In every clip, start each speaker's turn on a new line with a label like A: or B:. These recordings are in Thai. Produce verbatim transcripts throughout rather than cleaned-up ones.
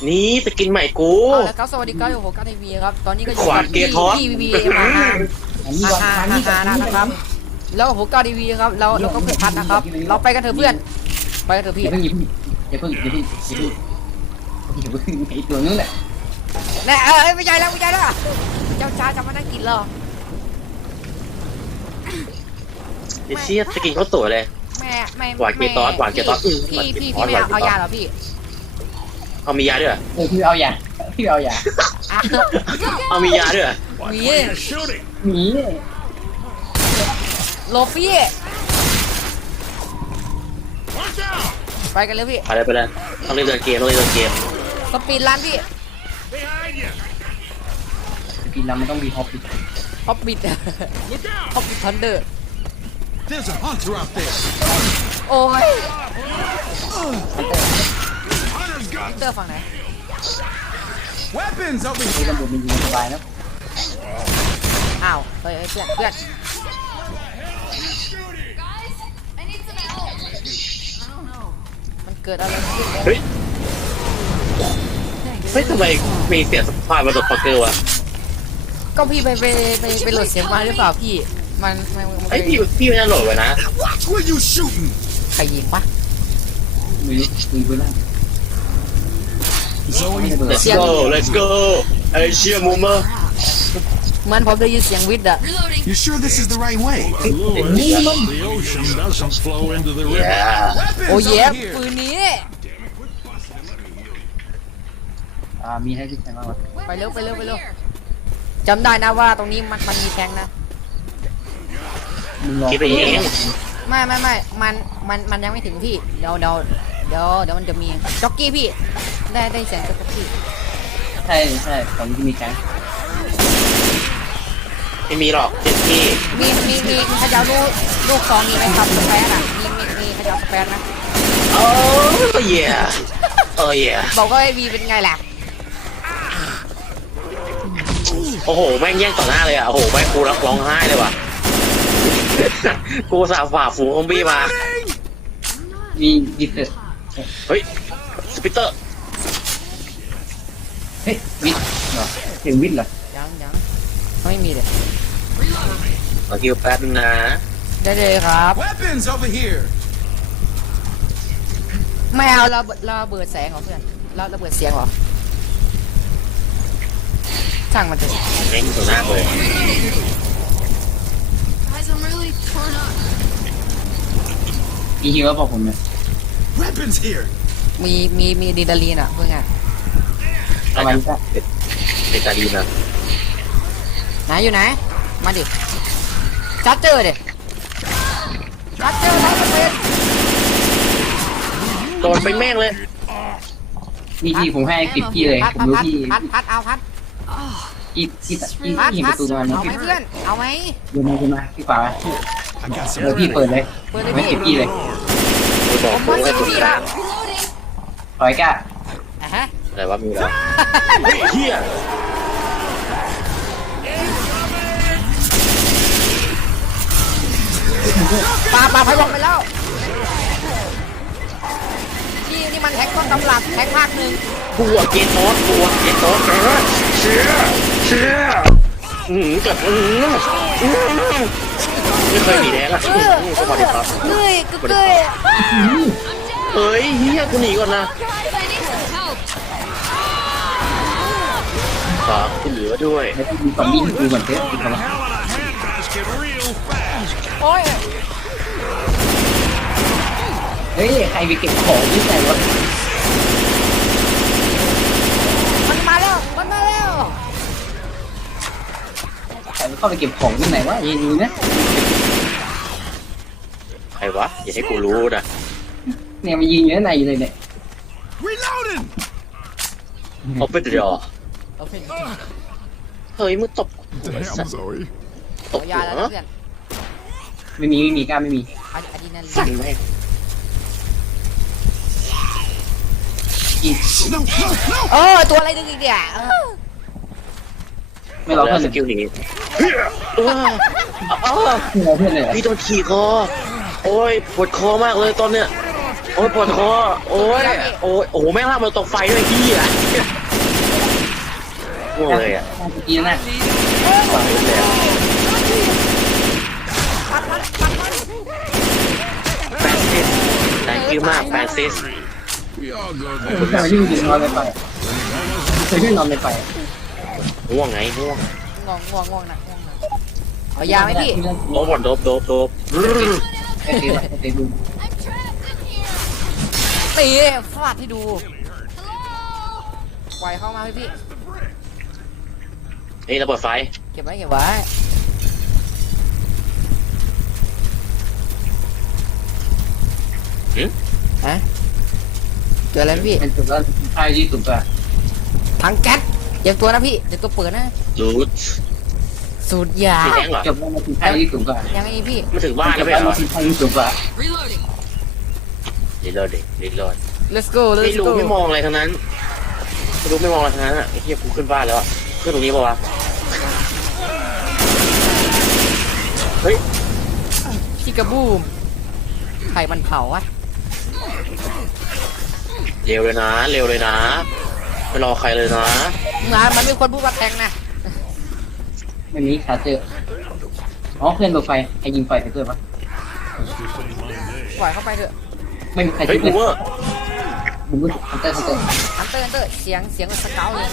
A: นี่สกินใหม่กู
B: เอาละครับสวัสดีครับอยู่กับโฟกัสทีวีครับตอนนี้ก็อยู่
A: ขวานเกทอส
B: ที่วีวีมาฮา
C: อันนี้
B: มา
C: ก่อน
B: ฮา
C: อัน
B: มา
C: นี้ก่อ
B: ฮาน นะครับแล้วโฟกัสทีวีครับเราเราก็เพื่อนพัดนะครับ เราไปกันเถอะเพื่อนไปกันเถอะพี่
C: อย่าเพิ่งอย่าเพิ่งอย่าเพิ่งอย่าเพิ่งอย่าเพิ่งอย่าเพิ่งไอตัวนู้นแหละ
B: แน่เออไม่ใช่แล้วไม่ใช่แล้วเจ้าช้าจะมานั่งกินเหรอ
A: ไอ้เชี่ยสกินเขาสวยเลย
B: แม่ไม่
A: หวานเกทอสหวานเกทอส
B: พี่
A: หวาน
B: พี่
A: เกทอ
B: พี่
A: ส
B: ไม่เอา
A: หวานเกทอส
B: เอายาเหรอพี่
A: เอามียาด้วยเหรอ
C: เออพี่เอาอย่าพี่เอาอย่า
B: อ่ะ
A: เอามียาด้วยเหรอ
B: มี
C: หนี
B: โลฟี่ไปกันเลยพี่
A: ไปเลยไปเลยต้องเล่นเดินเกมต้องเล่นเดินเกม
B: สปีดรันพี่
C: กินแล้วมันต้องมีฮอปปี้
B: ฮอบบิทฮอบบิททันเดอร์
D: There's a hunter out there.
B: โอ้ย
D: Hunter's got
B: เตอร์ฝั่งไหน
D: weapons over
C: ที่
D: here.
C: ตำรวจมันยิงสบายนะ
B: อ้าวเฮ้ยเฮ้ยเพื่อนเพื่อน
E: I need some help. I don't know.
B: มันเกิดอะไรขึ้นเนี่ย
A: เฮ้ยเฮ้ยทำไมมีเสียงสปายมาตกฟักเกอร์วะ
B: ก็พี่ไปไปไปไปโหลดเสียงมาหรือเปล่าพี่มันมันมัน
A: ไอ้ยพี่พี่ไม่น่าโหลดไว้นะ
D: Watch where you shooting.
B: ใครยิงปะ
C: มีมีปืนล่าง
D: Zoe,
C: ไม่ระเบิด
A: let's go let's go ไอ้เชี่ยมูเมอร์
B: เหมือนผมได้ยินเสียงวิทย์อะ
E: Reloading.
D: you sure this is the right way?
F: Lewis, the ocean doesn't flow into the river.
A: yeah
B: โอ้
D: Weapons
B: เย่
D: over here.
B: ปืนนี้
C: อ่ามีให้ที่ใช้บ้างวะ
B: ไปเร็ว
E: Weapons
B: ไปเร็ว
E: over
B: ไปเร็ว
E: here.
B: จำได้นะว่าตรงนี้มันมันมีแทงนะ
C: มึงลอง
A: คิดไปเอง
B: ไม่ไม่ไม่มันมันมันยังไม่ถึงพี่เดี๋ยวเดี๋ยวเดี๋ยวเดี๋ยวมันจะมีจ็อกกี้พี่ได้ได้เสียงจ็อกกี้
C: ใช่ใช่ตอนนี้มีแก๊ง
A: ไม่มีหรอกเจ็ดพี่
B: มีมีมีมีขยาวลูกลูกซองมีไหมครับสเปรดอะมีมีมีขยาวสเปรดนะ
A: โอ้ยเย่โอ้ยเย่
B: บอกว่าไอ้วีเป็นไงล่ะ
A: โอ้โหแม่งแย่งต่อหน้าเลยอ่ะโอ้โหแม่งกูร้องไห้เลยว่ะ กูสาฝ่าฝูงซอมบี้มา
C: มีดิสเตอร์
A: เฮ้ยสปิเตอร์
C: เฮ้ยวิทย์เหรอถึงวิทย์เหรอ
B: ยังยังไม่มีเลย
A: ขอคิวแป๊บนึงนะ
B: ได้เลยครับ
D: Weapons over here.
B: ไม่เอาเราเราเบิดแสงเหรอเพื่อนเราเราเบิดเสียงเหรอช่างมันเถอะ
A: แม่งต่อหน้าเลย
E: Guys, I'm really torn up.
C: มีฮิวว่าบอกผมไหม
D: Weapons here.
B: มีมีมีดีดาลีนอ่ะเพื่อนไง
C: ทำไมก็
A: เป็นตาดีนะ
B: ไหนอยู่ไหนมาดิจัดเจอดิจัดเจอทั้งเป็น
A: โดนไปแม่งเลย
C: มีพี่ผมให้กิบพี่เลย
B: พัด
C: ผมรู้
B: พัด
C: พี่
B: พัดพัดเอาพัด
C: พี่พี่พี่
B: พัด
C: พี่เห็น
B: พั
C: ป
B: ด
C: ระตูมัน
B: เอาไหม
C: พี่
B: เพื่อนเอาไหม
C: เดินมาเดินมาพี่ขวา
D: I got
C: เดี๋ยว
D: some.
C: พี่เปิดเลย
B: เปิดเลย
C: ไม่
B: พี่
C: เก็บพี่เลย
A: กูบอก
B: ผม
A: กู
B: ว่า
A: ให้
B: สิบ
A: กู
B: ปี
A: แล้
B: ละ
E: Reloading.
C: ถอยก้า
B: อ่ะฮะ
A: อะไรวะมีแล้วเฮ้ยเฮีย
B: ปาปาไฟบอกไปแล้วนี่นี่มันแท็กต้นตำรับแท็กภาคหนึ่ง
A: กูอะเกนโนสกูอะเกนโนสเออเชี่ยเชี่ยอืมเกิดอืมอืมไม่เคยหนีแน่ละ
B: เอ
A: อื
B: อ
A: ม
B: เอ
A: ก็พอดีครับ
B: อเฮ้ยก็เกย
A: เฮ้ยเฮียกูหนีก่อนนะ
E: Guys, I need some help.
A: ฝากกูเหลือด้วย
C: แล้วพี่มีซอมบี้ให้กูก่อนเถอะพี่ขอละ
F: Hell of a handbasket real fast.
B: โอ้ย
C: เฮ้ยใครไปเก็บของที่ไหนวะ
B: มันมาแล้วมันมาแล้ว
C: ใครเข้าไปเก็บของที่ไหนวะยิงนี้นะ
A: ใครวะอย่าให้กูรู้นะ
C: เนี่ยมายิงอยู่ข้างในอยู่เลยเนี่ย
D: Reloading.
A: เอาไปเดี๋ยว
B: เอาเป็น
A: เฮ้ยมึงตบ
D: Damn, Zoe.
A: ต
B: เอา
A: บ
B: ยา
A: หั
B: แล้ว
A: ว
B: นะเพื่อน
C: ไม่มีไม่มีกล้าไม่มี
B: อะอะดรีนาลี
A: สั่น
B: น
A: แม่ง
C: อีก
D: No, no, no.
B: เออตัวอะไรดึงอีกเนี่ยเออ
C: ไม่รอ
A: แล้
C: เพื่
A: ว
C: อน
A: ส
C: เลย
A: กิลหนีว้าวอ้าว
C: ไม่รอเพื่อนเลยเหรอ
A: พี่โดนขี่คอ โอ้ยปวดคอมากเลยตอนเนี้ยโอ้ยปวดคอโอ้ยโอ้ยโอ้โหแม่งลากมาตกไฟด้วยพี่อ่ะง่วงเลยอ่ะ
C: เมื่อกี้นะ
A: ฟังเลยอะแฟนซิส thank you มากแฟนซิส
D: We all go
C: ผม
D: there.
C: จะยื่นนอนเลยไปจะยื่นนอนเลยไป
A: ง่วงไงง่วง
B: ง่วงง่วงง่วงหนักง่วงหนักเอายาไหมพี่
A: โดบโดบโดบโดบ
C: ไอ้เตะไอ้เตะดู
E: I'm trapped in here.
B: ตีฟาดให้ดู
E: Hello.
B: ปล่อยเข้ามาพี่พี่
A: เฮ้ยระเบิดไฟ
B: เก็บไว้เก็บไว้
A: หืม
B: ฮะเจออะไรไหมพี่
C: เป็นจุดแล้วใช่ยี่สุดอ่ะ
B: ถังแก๊สเตรียมตัวนะพี่เดี๋ยวตัวเปิดนะ
A: รูท
B: สูตรยา
A: พี่แดงเหรอ
C: จบแล้วมาถึงใช่ยี่สุดอ่ะ
B: ยังไงพี่
A: มาถึงบ้าน
C: จ
A: แล้ว
C: บ
A: ไม่
C: แล้ว
A: เหร
C: มา
A: อ
C: ถึงใช่ยี่สุดอ่ะ
E: Reloading.
A: รีโหลดดิรีโหลด
B: let's go
A: ไม่
B: let's
A: รู้
B: go
A: ไม่มองอะไรทั้งนั้นไม่รู้ไม่มองอะไรทั้งนั้นอ่ะไอ้เหี้ยกูขึ้นบ้านแล้วอ่ะขึ้นตรงนี้ป่าวะเฮ้ย
B: พี่กระบูมไข่มันเผาวะ
A: เร็วเลยนะเร็วเลยนะไม่รอใครเลยนะ
B: งานมันมีคนพูดว่าแทงนะ
C: ไม่มีชาร์เจอร์อ๋อเคลื่อนตัวไฟใครยิงไฟไปด้วยปะ
B: ปล่อยเข้าไปเถอะ
C: ไม่มีใคร
A: เฮ้ย
C: ช่วย
A: บู
C: เล
A: เวย อร์
C: บุ้งฮันเตอร์ฮันเตอร์
B: ฮันเตอร์ฮันเตอร์เสียงเสียงสเกลเลย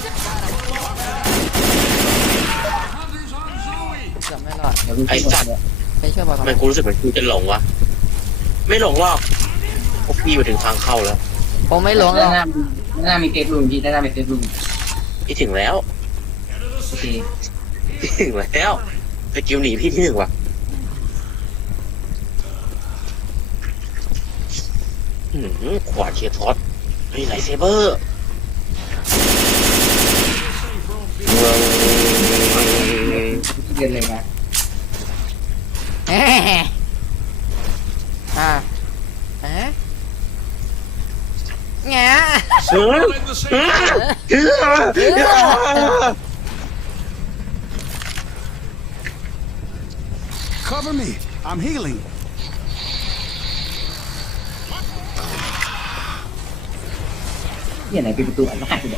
B: เกือบไม่รอด
C: เดี๋ยวดู
A: ไอ้สัตว์
B: ไปช่วยบอล
A: ทำไมกูรู้สึกเหมือนกูจะหลงวะไม่หลงหรอกพวกพี่มาถึงทางเข้าแล้ว
B: ผมไม่หลงหร
C: ด้า
B: อน ก
C: หน้าด้านหน้ามีเซฟรูมพี่ด้านหน้ามีเซฟรูม
A: พี่ถึงแล้ว
C: โอเค
A: พี่ถึงแล้วสกิลหนีพี่ที่หนึ่งว่ะอืมขวาเชียร์ท็อตเฮ้ยไลท์เซเบอร์เมือง
C: ที่เดินเลยนะ
B: เฮ้อ่าฮะแง่
A: เสือ
D: Cover me. I'm healing.
C: ที่ไหนเป็นประตูอันแรกเลย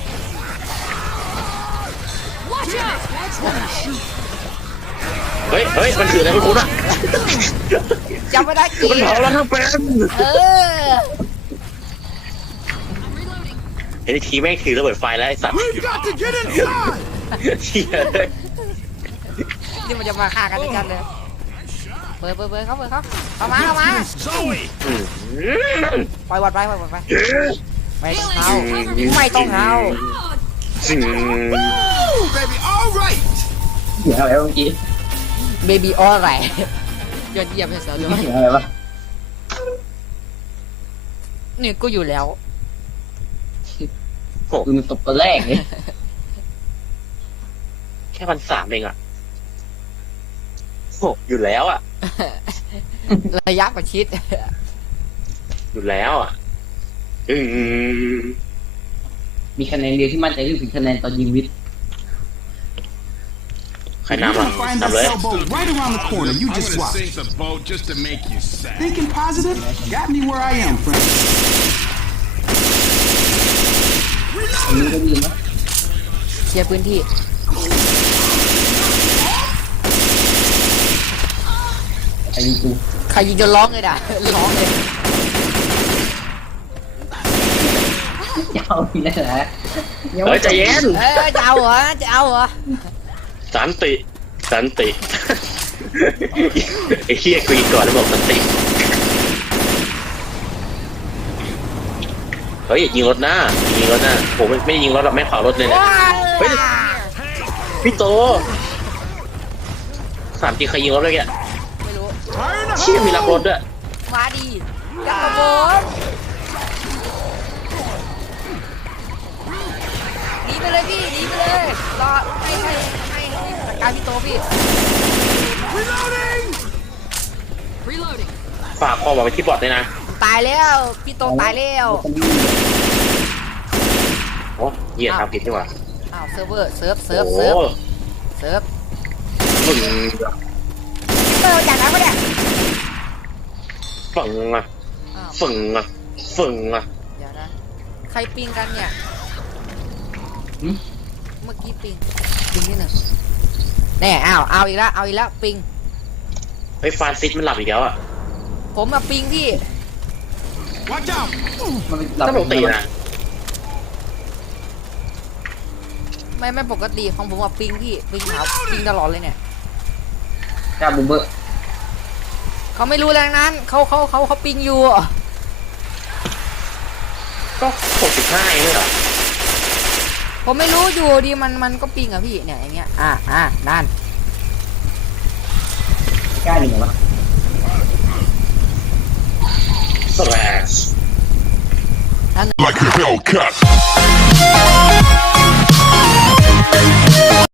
E: Watch out.
A: เฮ้ยเฮ้ยมันถืออะไรคุณคุณอ่ะ
B: จำไม่ได้กี่
A: มันเผาแล้วทั้งเป็น
B: เออ
E: I'm reloading.
A: เห็นทีแม่งถือระเบิดไฟแล้วไอ้สัตว์
D: We've got to get inside.
A: เชี่ย
B: นี่มันจะมาฆ่ากันด้วยกันเลยเปิดเปิดเปิดเขาเปิดเขาเข้ามาเข้ามา
D: Zoe.
A: อืม
B: ปล่อยวัดไปปล่อยวัดไปไม่ต้องเข้าไม่ต้องเข้า
A: อืม
D: Ooh, baby. All right.
C: เสียงอะไรเมื่อกี้
B: เบบี้ออไรยอดเยี่ยมเลยสาวเลย
C: เสียงอะไรวะ
B: นี่กูอยู่แล้ว
C: คือมันตบตัวแรกเลย
A: แค่พันสามเองอ่ะโอ้อยู่แล้วอ่ะ
B: ระยะประชิด
A: อยู่แล้วอ่ะอืม
C: มีคะแนนเดียวที่มั่นใจที่สุดคะแนนตอนยิงวิทย์
A: ใคร
D: You're
A: นำอ่ะ
D: gonna find
A: นำ
D: that
A: เลย
D: sailboat right around the corner. You
G: I'm
D: just
G: gonna
D: watch.
G: sink the boat just to make you sad.
D: Thinking positive got me where I am, friend.
C: อันนี้ก็ดีนะ
B: เคลียร์พื้นที่
C: ไอ้ยิงกู
B: ใครยิงจนร้องเลยด่ะ ร้องเลย
C: ยาวนี่นะฮะ
A: เฮ้ยใจเย็น
B: เอ้ยจะเอาเหรอจะเอาเหรอ
A: สันติสันติไอ้เฮียคุยก่อนแล้วบอกสันติเฮ้ยอย่ายิงรถหน้าอย่ายิงรถหน้าผมไม่ไม่ยิงรถหรอกไม่เผารถเลยนะ เฮ้ย พี่โตสามจีเคยยิงรถเลยแก
B: ไม่รู้
A: เชี่ยมีรักรถด้วย
B: มาดีจักรบอลหนีไปเลยพี่หนีไปเลยรอให้ให้ให้จัดการพี่โตพี่
D: Reloading.
E: Reloading.
A: ฝากคอบอกไปที่บอร์ดเลยนะ
B: ตายแล้วพี่โตตายแล้ว
A: โอ้เหี้ยทำผิดดีกว่า
B: อ้าวเซิร์ฟเวอร์เซิร์ฟเซิร์ฟ
A: โอ้
B: เซิร์ฟเซิร์ฟ
A: ฝึ่ง
B: เซิร์ฟจากไหนวะเนี่ย
A: ฝึ่งอ่ะ
B: อ้าว
A: ฝึ่งอ่ะฝึงอ่ะ
B: เดี๋ยวนะใครปิงกันเนี่ย
C: หึ
B: เมื่อกี้ปิงปิงที่หนึ่งแน่อ้าวเอาอีกแล้วเอาอีกแล้วปิง
A: ไอ้ฟานซิสมันหลับอีกแล้วอ่ะ
B: ผมมาปิงพี่
D: Watch out!
C: มันเป็นหลับ
A: ถ้าปกตินะ
B: ไม่ไม่ปกติของผมมาปิงพี่ปิงขาวปิงตลอดเลยเนี่ย
C: กล้าบูมเบอร์
B: เขาไม่รู้แรงนั้นเขาเขาเขาเขาปิงอยู่
A: ก็หกสิบห้าเองเลยเหรอ
B: ผมไม่รู้อยู่ดีมันมันก็ปิงอะพี่เนี่ยอย่างเงี้ยอ่ะอ่ะนั่น
C: กล้าหนีวะ
A: สแลช
F: Like a Hellcat.